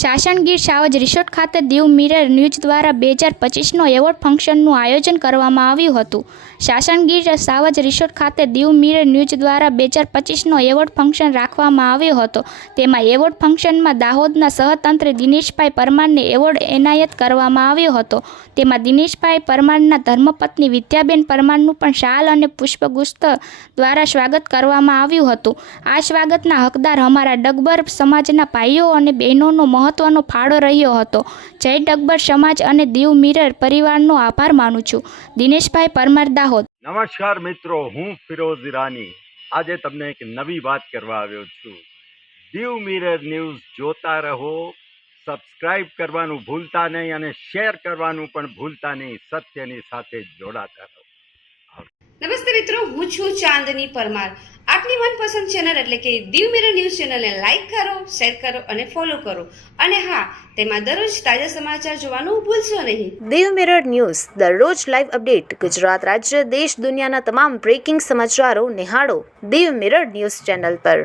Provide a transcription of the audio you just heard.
શાસનગીર સાવજ resort ખાતે Diu mirror news દ્વારા 2025નો award ફંક્શનનું આયોજન કરવામાં આવ્યું હતું. શાસનગીર સાવજ રિસોર્ટ ખાતે દીવ મિરર ન્યૂઝ દ્વારા 2025નો એવોર્ડ ફંક્શન રાખવામાં આવ્યો હતો. તેમાં એવોર્ડ ફંક્શનમાં દાહોદના સહતંત્રી દિનેશભાઈ પરમારને એવોર્ડ એનાયત કરવામાં આવ્યો હતો. તેમાં દિનેશભાઈ પરમારના ધર્મપત્ની વિદ્યાબેન પરમારનું પણ શાલ અને પુષ્પગુચ્છ દ્વારા સ્વાગત કરવામાં આવ્યું હતું. આ સ્વાગતના હકદાર અમારા ડગબર સમાજના ભાઈઓ અને બહેનોનો મહત્વનો ફાળો રહ્યો હતો. જય ડગબર સમાજ અને દીવ મિરર પરિવારનો આભાર માનું છું. દિનેશભાઈ પરમાર, દાહોદ. નમસ્કાર મિત્રો, હું ફિરોઝ ઈરાની આજે તમને એક નવી વાત કરવા આવ્યો છું. દીવ મિરર ન્યૂઝ જોતા રહો, સબસ્ક્રાઇબ કરવાનું ભૂલતા નહીં અને શેર કરવાનું પણ ભૂલતા નહીં. સત્યની સાથે જોડાતા રહો. નમસ્તે મિત્રો, હું છું ચાંદની પરમાર. આપની મનપસંદ ચેનલ એટલે કે દીવ મિરર ન્યૂઝ ચેનલને લાઈક કરો, શેર કરો અને ફોલો કરો. અને હા, તેમાં દરરોજ તાજા સમાચાર જોવાનું ભૂલશો નહીં. દીવ મિરર ન્યૂઝ દરરોજ લાઈવ અપડેટ. ગુજરાત રાજ્ય, દેશ, દુનિયાના તમામ બ્રેકિંગ સમાચારો નિહાળો દીવ મિરર ન્યૂઝ ચેનલ પર.